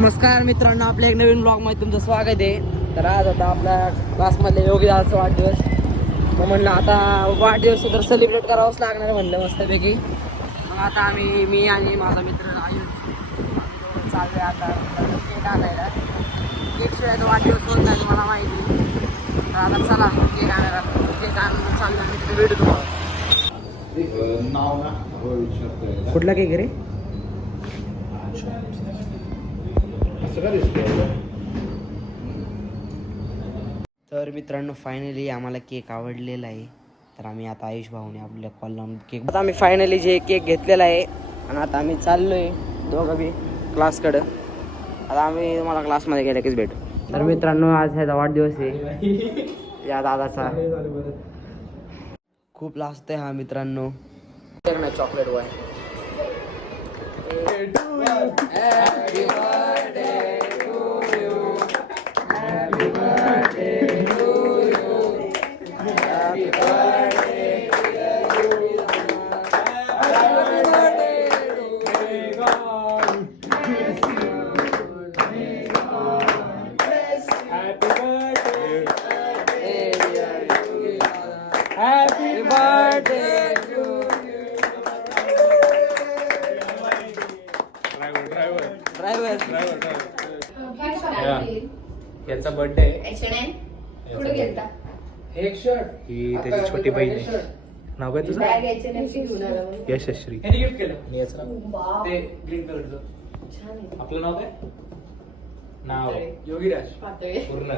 नमस्कार मित्रांनो, आपल्या एक नवीन ब्लॉग मध्ये तुमचं स्वागत आहे. तर आज आता आपल्या क्लासमधले योगीदाचा वाढदिवस. मग म्हणलं आता वाढदिवस तर सेलिब्रेट करावंच लागणार म्हणलं मस्तपैकी. मग आता मी आणि माझा मित्र आयुष चाललोय आता केक आणायला. केक शिवाय तर वाढदिवस होत नाही मला माहिती. तर आता चला केक आणायला. केक आणून चाललं मित्र भेटू तुम्हाला. कुठला केक रे? तर मित्रांनो, फायनली आम्हाला केक आवडलेला आहे. तर आम्ही आता आयुष भाऊने आपल्या कॉलम केक आता आम्ही फायनली जे केक घेतलेला आहे आणि आता आम्ही चाललोय दोघं बी क्लासकडं. आता आम्ही तुम्हाला क्लासमध्ये गेले कीच भेटू. तर मित्रांनो, आज ह्याचा वाढदिवस आहे या दादाचा. खूप लास्ट आहे हा मित्रांनो. Chocolate boy. Happy birthday to you. Happy birthday to you. Happy birthday to you. Happy birthday to you. Happy birthday to you. याचा बर्थडे एक शर्ट ही त्याची छोटी बहीण आहे. नाव काय तुझं? यशश्री. गिफ्ट केलं याचं नाव ते ग्रीन कलरचं. आपलं नाव काय? नाव योगीराज पूर्ण.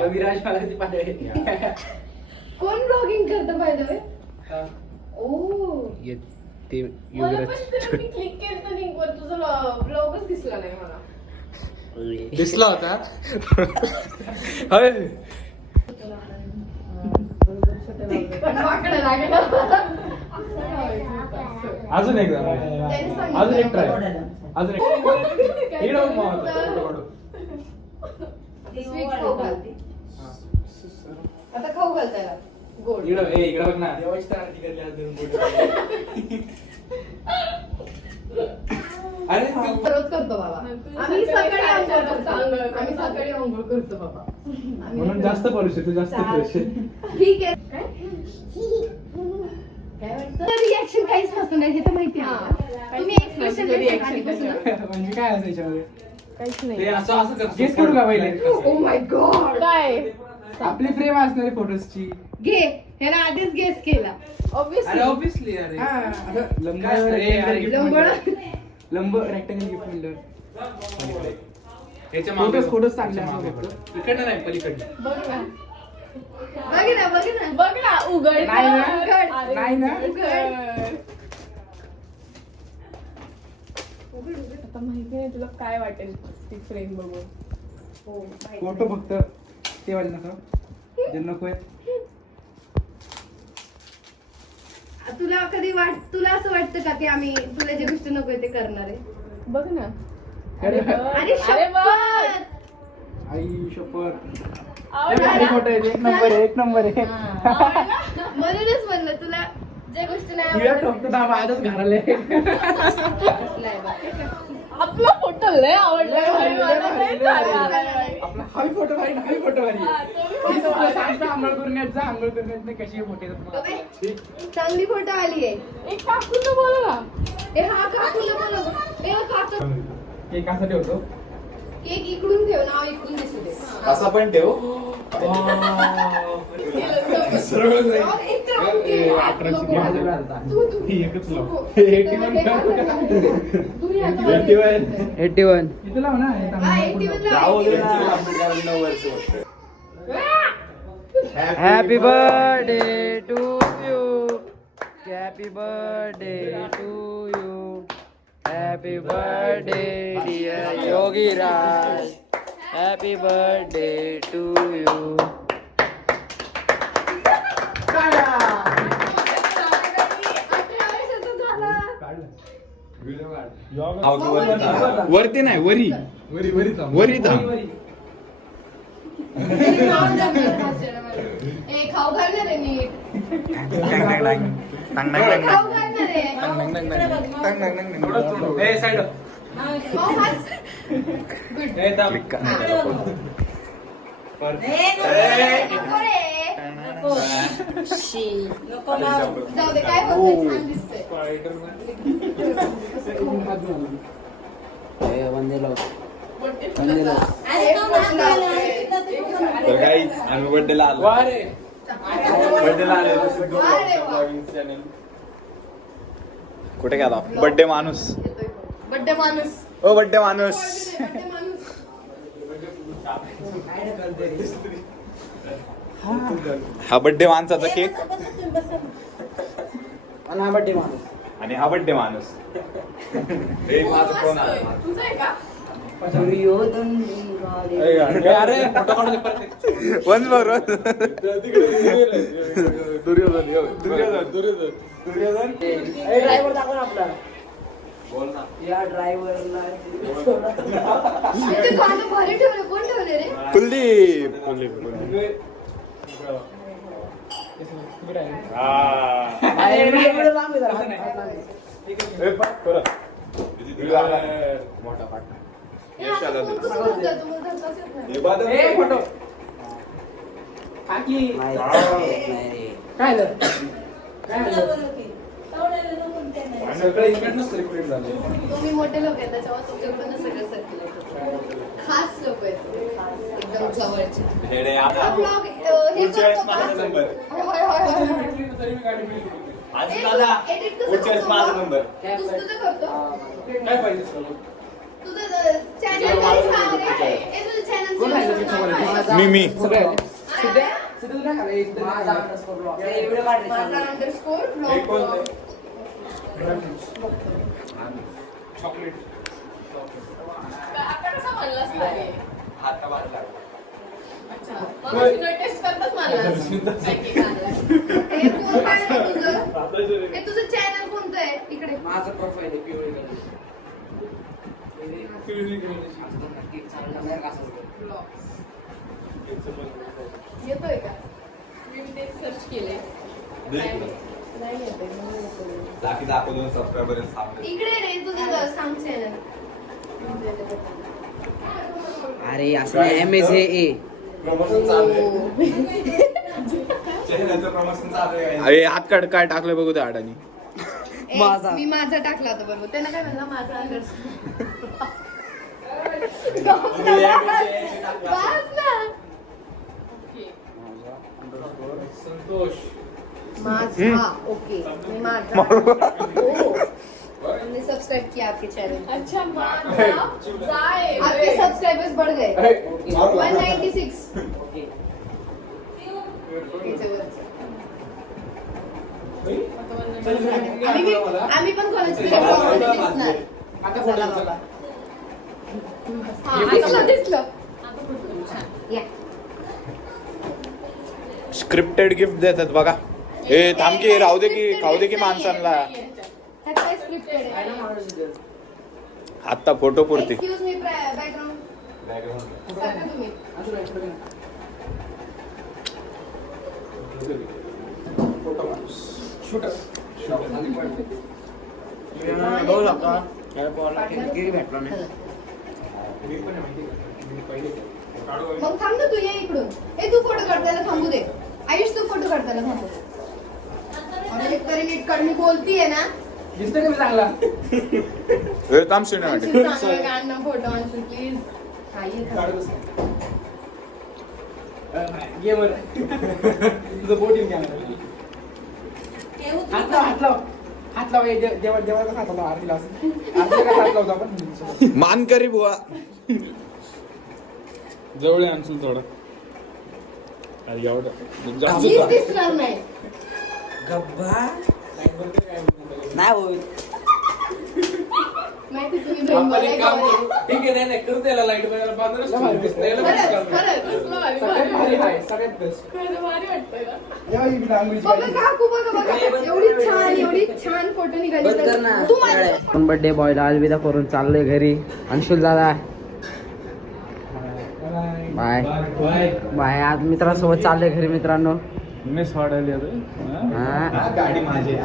योगीराज मला ती पाठवे. कोण ब्लॉगिंग करतं बाय द वे? ये ते योगीराज क्लिक केलं लिंक वर, तुझा ब्लॉगच दिसला नाही मला. दिसला होता. होय अजून एक ट्राय. अजून एक आता खाऊ घाल त्याला गोड. इकडे बघ ना. अरे रोज करतो बाबा. आम्ही सकाळी आंघोळ करतो बाबा. म्हणून जास्त पॉलिश आहे, तू जास्त फ्रेश आहे. ठीक आहे. काय वाटतं? रिॲक्शन काहीच नसतं नाही, हे तर माहिती आहे. तुम्ही एक्सप्रेशन म्हणजे काय असं याच्यामध्ये? काहीच ते नाही. असं कर. गेस करू का पहिले? Oh my God. काय आपली फ्रेम असणारी फोटोजची. घे, ह्याला आधीच गेस केला. अरे ऑब्विसली. अरे लंब रेक्टँगल गिफ्ट होल्डर. त्याच्या मागे फोटोज चांगले असतात. इकडनं नाही, पलीकडनं. बघ ना उघड. नाही ना. आता माहिती नाही तुला काय वाटेल ती फ्रेम बघून. फोटो फक्त ते वाले नका जे नको आहे. तुला असं वाटतं का की आम्ही तुला जे गोष्ट नको ते करणार आहे? बघ ना. अरे आई शपथ. फोटो आहे. एक नंबर आहे. म्हणूनच म्हणलं तुला जे गोष्ट नाही आजच घालले. आपला फोटो लय आवडला. आपला हाही फोटो भारी. आंघोळ करण्यात कशी फोटो येतात. चांगली फोटो आली आहे. एक काकूला बोला ना. हा काकूला बोला. केक कसा ठेवतो? केक इकडून ठेव, नाव इकडून दिसू दे. असा पण ठेव. Happy birthday to you. Happy birthday to you. Happy birthday dear Yogiraj. Happy birthday to you. वरती नाही, वरी थांब. खाऊ घालणार आहे नीट. खाऊ घालणार आहे. साईड. क्लिक कर. जाऊ दे काय होतं छान दिसतंय वंदेलो तर गाईज आम्ही बर्थडेला आलो. बर्थडेला आलो. कुठे गेला बर्थडे माणूस? बड्डे माणूस ओ बर्थडे माणूस. बड्डे माणूस हा बर्थडे माणसाचा केक आणि हा बड्डे माणूस. आणि हा बर्थडे माणूस. हे माझं फोन आला. तुझं आहे का अरे फोटो काढून दे परत. वन मोर ड्रायव्हर दाखव ना आपला. बोल ना. या ड्रायव्हरला ते गाणं भारी ठेवलं कोण ठेवले रे कुलदीप. लांब आहे जरा. मोठा पार्टनर. हे असं कोण कसं बोलतोय? तू बोलतोय कसं येत नाही? फोटो काकी काय झालं? काय झालं? सगळं इकडनंच रेकॉर्ड झालं. तुम्ही मोठे लोक आहेत त्याच्यावर तुमच्याकडून सगळं सर्क्युलेट होतं. खास लोक आहेत एकदम जवळचे हा vlog, हे करतो का? होय, होय, होय, होय. Edit कसं करतो मग? तुझं करतो काय पाहिजे तुझं चॅनल तरी सांग रे. तुझं चॅनल मी सिद्धू काय झालं? माझा underscore blog. हे व्हिडिओ काढले. माझा अंडरस्कोर ब्लॉग चॉकलेट. आता कसं म्हणलास ना रे? अच्छा. मग होय. अशी टेस्ट करताच म्हणलास. हे कोणतं आहे तुझं? हे तुझं चॅनल कोणतं आहे इकडे? माझं प्रोफाईल आहे पिवळी कलर. येतोय का? मी तेच सर्च केलंय. नाही येतोय, नाही येतोय. इकडे रे तुझं सांग चॅनल. अरे असं नाही MSAA. अरे हात काढ. काय टाकलं बघू त्या आडानी. माझा. मी माझा टाकला होता बरोबर. त्यांना काय म्हणला माझा अंडरस्कोर. संतोष. माझा ओके मी माझा ओ हमने सब्सक्राइब किया आपके चैनल. अच्छा माझा जाए आपके सब्सक्राइबर्स बढ़ गए 196. आम्ही पण कोणाची दिसणार. चला बाबा. दिसलं या स्क्रिप्टेड गिफ्ट देतात बघा. ए थांब की राहू दे की खाऊ दे की माणसांना. ह्यात काय स्क्रिप्टेड आहे? आता फोटो पुरती. एक्सक्यूज मी बॅकग्राऊंड सारखं तुम्ही बघू शकता. किती भेटला नाही. मग थांब ना तू ये इकडून. ए तू फोटो काढताना थांबू दे. आयुष तू फोटो काढताना थांबू. अरे एक तरी नीट काढ. मी बोलतीये ना. दिसतं का मी चांगला? ए थांब सिनेमॅटिक. चांगलं काढ ना फोटो अंशू प्लीज. गेमर तुझं बोटिंग कॅमेरा. हात लाव. हात लाव. देवाला हात लाव. आरतीला आरतीला हात लावतो आपण. मानकरी बुवा. जवळ आणशील थोडं. अरे एवढं जास्त मीच दिसणार नाही. गब्बा नाही होईल. माहिती तुम्ही बहीण मला ठीक आहे. नाही करू त्याला लाईट वगैरे बांधूनच ठेवून दिसतं. याला पण खरंच दिसतं. खरंच दिसलं भारी सगळ्यात भारी भारी. आहे. सगळ्यात बेस्ट. खरं भारी वाटतंय ना. जेव्हा ही अंघोळीची बघा बाई. काकू बघा एवढी छान फोटो निघाली बंद कर ना. तू माझं आपण बर्थडे बॉयला अलविदा करून चाललोय घरी. अंशुल दादा बाय बाय. आज मित्रांसोबत चाललोय घरी मित्रांनो. हा. गाडी माझी.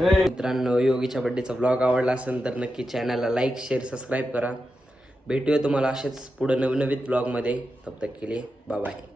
मित्रांनो योगीच्या बर्थडेचा ब्लॉग आवडला असेल तर नक्की चॅनलला लाईक शेअर सबस्क्राईब करा. भेटूया तुम्हाला असेच पुढे नवीन ब्लॉगमध्ये. तब तक के लिए बाय बाय.